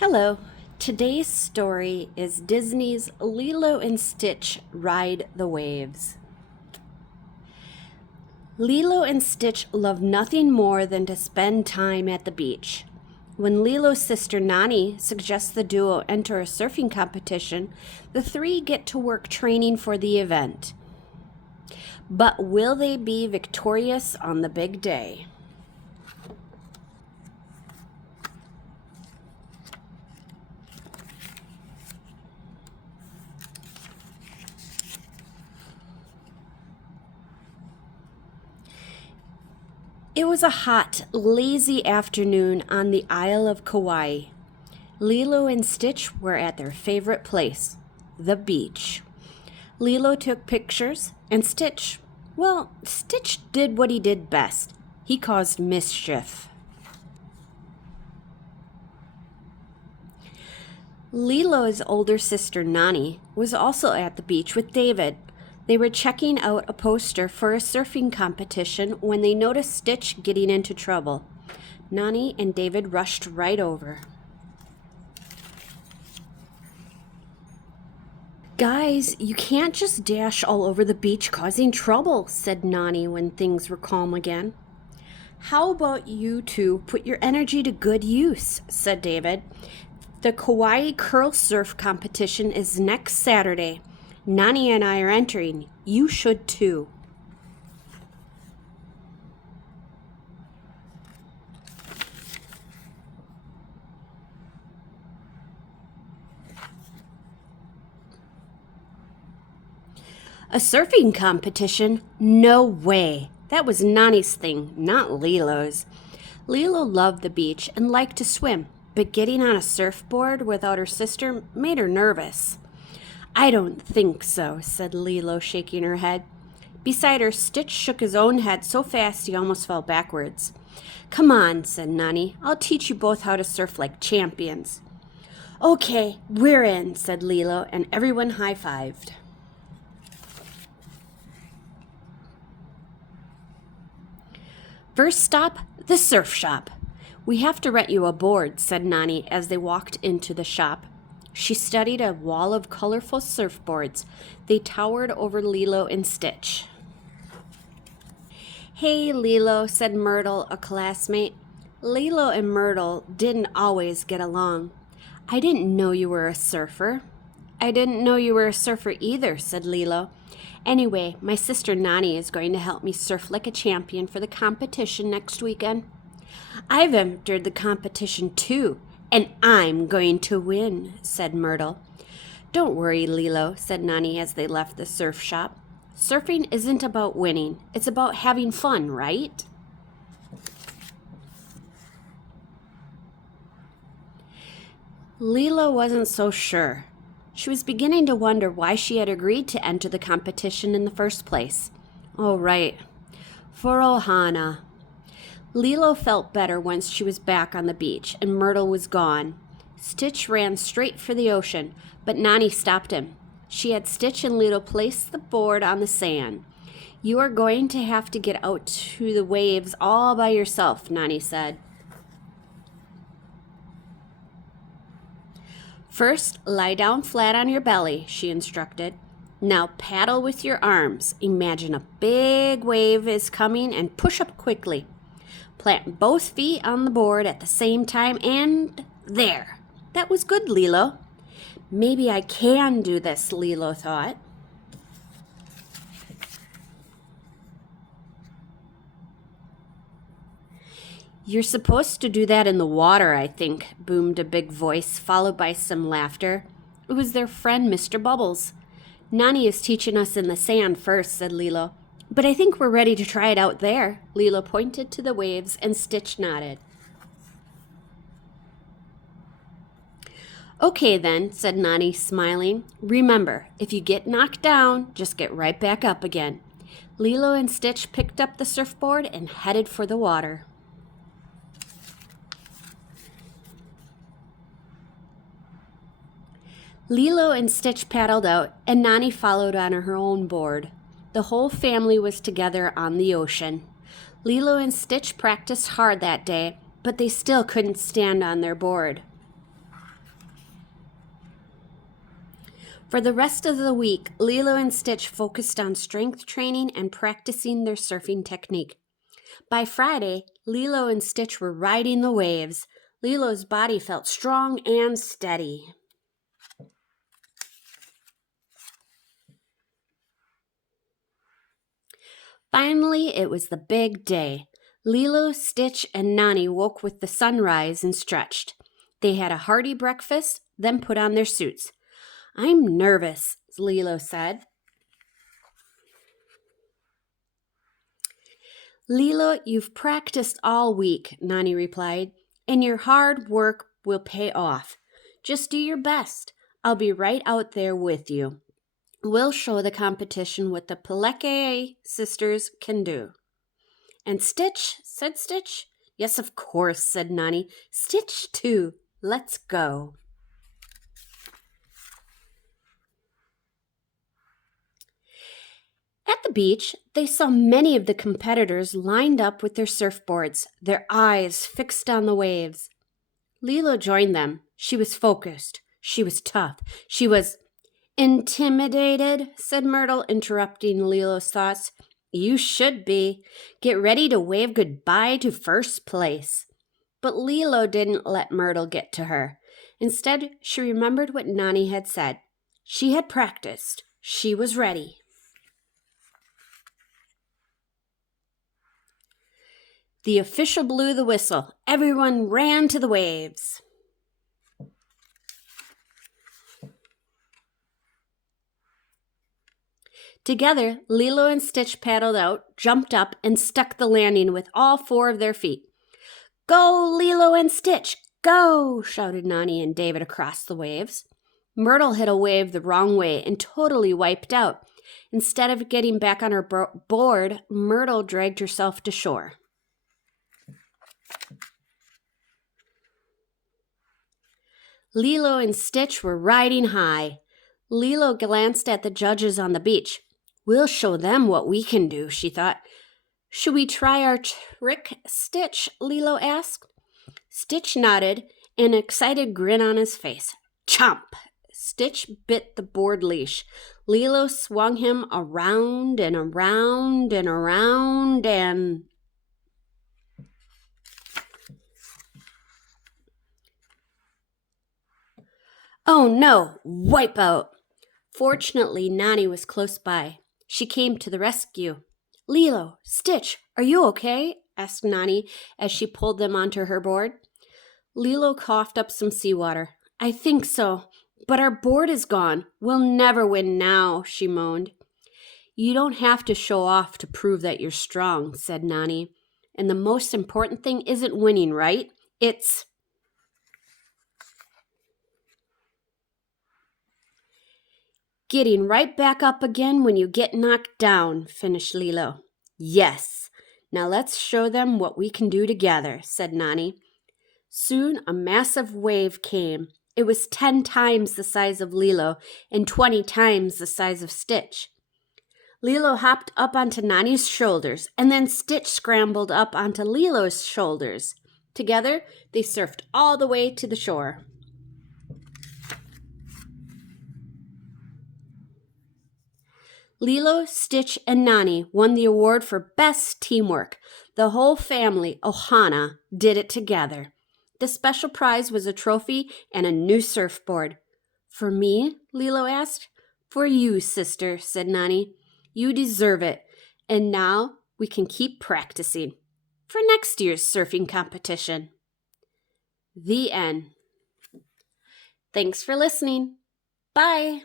Hello. Today's story is Disney's Lilo and Stitch Ride the Waves. Lilo and Stitch love nothing more than to spend time at the beach. When Lilo's sister Nani suggests the duo enter a surfing competition, the three get to work training for the event. But will they be victorious on the big day? It was a hot, lazy afternoon on the Isle of Kauai. Lilo and Stitch were at their favorite place, the beach. Lilo took pictures, and Stitch did what he did best. He caused mischief. Lilo's older sister, Nani, was also at the beach with David. They were checking out a poster for a surfing competition when they noticed Stitch getting into trouble. Nani and David rushed right over. "Guys, you can't just dash all over the beach causing trouble," said Nani when things were calm again. "How about you two put your energy to good use," said David. "The Kauai Curl Surf competition is next Saturday. Nani and I are entering. You should too." A surfing competition? No way. That was Nani's thing, not Lilo's. Lilo loved the beach and liked to swim, but getting on a surfboard without her sister made her nervous. "I don't think so," said Lilo, shaking her head. Beside her, Stitch shook his own head so fast he almost fell backwards. "Come on," said Nani. "I'll teach you both how to surf like champions." "Okay, we're in," said Lilo, and everyone high-fived. "First stop, the surf shop. We have to rent you a board," said Nani as they walked into the shop. She studied a wall of colorful surfboards. They towered over Lilo and Stitch. "Hey, Lilo," said Myrtle, a classmate. Lilo and Myrtle didn't always get along. "I didn't know you were a surfer." "I didn't know you were a surfer either," said Lilo. "Anyway, my sister Nani is going to help me surf like a champion for the competition next weekend." "I've entered the competition too, and I'm going to win," said Myrtle. "Don't worry, Lilo," said Nani as they left the surf shop. "Surfing isn't about winning. It's about having fun, right?" Lilo wasn't so sure. She was beginning to wonder why she had agreed to enter the competition in the first place. Oh, right. For Ohana. Lilo felt better once she was back on the beach and Myrtle was gone. Stitch ran straight for the ocean, but Nani stopped him. She had Stitch and Lilo place the board on the sand. "You are going to have to get out to the waves all by yourself," Nani said. "First, lie down flat on your belly," she instructed. "Now paddle with your arms. Imagine a big wave is coming and push up quickly. Plant both feet on the board at the same time and there. That was good, Lilo." "Maybe I can do this," Lilo thought. "You're supposed to do that in the water, I think," boomed a big voice, followed by some laughter. It was their friend, Mr. Bubbles. "Nani is teaching us in the sand first," said Lilo. "But I think we're ready to try it out there." Lilo pointed to the waves and Stitch nodded. "Okay then," said Nani, smiling. "Remember, if you get knocked down, just get right back up again." Lilo and Stitch picked up the surfboard and headed for the water. Lilo and Stitch paddled out, and Nani followed on her own board. The whole family was together on the ocean. Lilo and Stitch practiced hard that day, but they still couldn't stand on their board. For the rest of the week, Lilo and Stitch focused on strength training and practicing their surfing technique. By Friday, Lilo and Stitch were riding the waves. Lilo's body felt strong and steady. Finally, it was the big day. Lilo, Stitch, and Nani woke with the sunrise and stretched. They had a hearty breakfast, then put on their suits. "I'm nervous," Lilo said. "Lilo, you've practiced all week," Nani replied, "and your hard work will pay off. Just do your best. I'll be right out there with you. We'll show the competition what the Peleke sisters can do." "And Stitch?" said Stitch. "Yes, of course," said Nani. "Stitch too. Let's go." At the beach, they saw many of the competitors lined up with their surfboards, their eyes fixed on the waves. Lilo joined them. She was focused. She was tough. She was intimidated, said Myrtle, interrupting Lilo's thoughts. "You should be. Get ready to wave goodbye to first place." But Lilo didn't let Myrtle get to her. Instead, she remembered what Nani had said. She had practiced. She was ready. The official blew the whistle. Everyone ran to the waves. Together, Lilo and Stitch paddled out, jumped up, and stuck the landing with all four of their feet. "Go, Lilo and Stitch, go!" shouted Nani and David across the waves. Myrtle hit a wave the wrong way and totally wiped out. Instead of getting back on her board, Myrtle dragged herself to shore. Lilo and Stitch were riding high. Lilo glanced at the judges on the beach. "We'll show them what we can do," she thought. "Should we try our trick, Stitch?" Lilo asked. Stitch nodded, an excited grin on his face. Chomp! Stitch bit the board leash. Lilo swung him around and around and around and... Oh no! Wipeout! Fortunately, Nani was close by. She came to the rescue. "Lilo, Stitch, are you okay?" asked Nani as she pulled them onto her board. Lilo coughed up some seawater. "I think so, but our board is gone. We'll never win now," she moaned. "You don't have to show off to prove that you're strong," said Nani. "And the most important thing isn't winning, right? It's..." "Getting right back up again when you get knocked down," finished Lilo. "Yes. Now let's show them what we can do together," said Nani. Soon a massive wave came. It was 10 times the size of Lilo and 20 times the size of Stitch. Lilo hopped up onto Nani's shoulders, and then Stitch scrambled up onto Lilo's shoulders. Together, they surfed all the way to the shore. Lilo, Stitch, and Nani won the award for Best Teamwork. The whole family, Ohana, did it together. The special prize was a trophy and a new surfboard. "For me?" Lilo asked. "For you, sister," said Nani. "You deserve it. And now we can keep practicing for next year's surfing competition." The end. Thanks for listening. Bye.